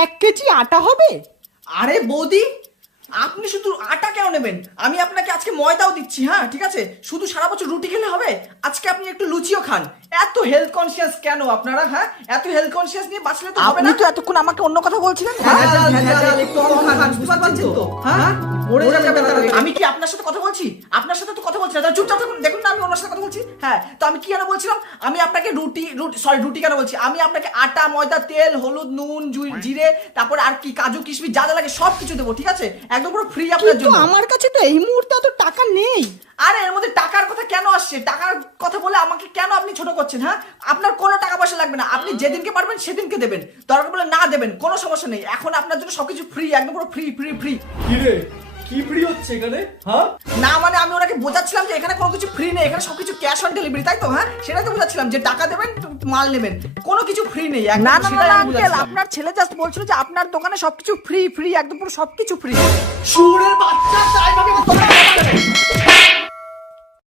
1 KG আটা হবে? আরে বৌদি, আপনি শুধু আটা কেন নেবেন? আমি আপনাকে আজকে ময়দাও দিচ্ছি। হ্যাঁ ঠিক আছে, শুধু সারা বছর রুটি খেলে হবে? আজকে আপনি একটু লুচিও খান। এত হেলথ কনসিয়াস কেন আপনারা? হ্যাঁ, এত হেলথ কনসিয়াস নিয়ে বাঁচলে তো হবে না। আপনি তো এতক্ষণ আমাকে অন্য কথা বলছিলেন। একটু কম খান, বুঝতে পারছেন তো? হ্যাঁ, মরে যাবেন তাহলে। আমি কি আপনার সাথে কথা বলছি? আপনার সাথে তো কথা বলছি না, তাহলে চুপচাপ থাকুন। দেখুন না, আমি ওনার সাথে কথা বলছি। হ্যাঁ, তো আমি কি যেন বলছিলাম? আমি আপনাকে রুটি কেন বলছি, আমি আপনাকে আটা, ময়দা, তেল, হলুদ, নুন, জিরে, তারপরে আর কি কাজু কিশমিশ যা যা লাগে সব কিছু দেবো, ঠিক আছে? একদম পুরো ফ্রি আপনার কিন্তু জন্য। আমার কাছে তো এই মুহূর্তে অত টাকা নেই। আরে এর মধ্যে টাকার কথা কেন আসছে? টাকার কথা বলে আমাকে কেন আপনি ছোট করছেন? হ্যাঁ, আপনার কোনো টাকা পয়সা লাগবে না, আপনি যেদিনকে পারবেন সেদিনকে দেবেন, দরকার বলে না দেবেন, কোনো সমস্যা নেই। এখন আপনার জন্য সবকিছু ফ্রি, একদম পুরো ফ্রি ফ্রি ফ্রি। কি রে, কি ফ্রি হচ্ছে এখানে? হ্যাঁ, না মানে আমি ওনাকে বোঝাচ্ছিলাম যে এখানে কোনো কিছু ফ্রি নেই, এখানে সবকিছু ক্যাশ অন ডেলিভারি, তাই তো? হ্যাঁ, সেটাই তো বোঝাচ্ছিলাম যে টাকা দেবেন, মাল নেবেন, কোনো কিছু ফ্রি নেই। একদম না না সেটাই না আমি আঙ্কেল, বোঝাচ্ছিলাম। আপনার ছেলে জাস্ট বলছিল যে আপনার দোকানে সবকিছু ফ্রি ফ্রি, একদম পুরো সবকিছু ফ্রি। শুয়োরের বাচ্চা, তাই ভাবে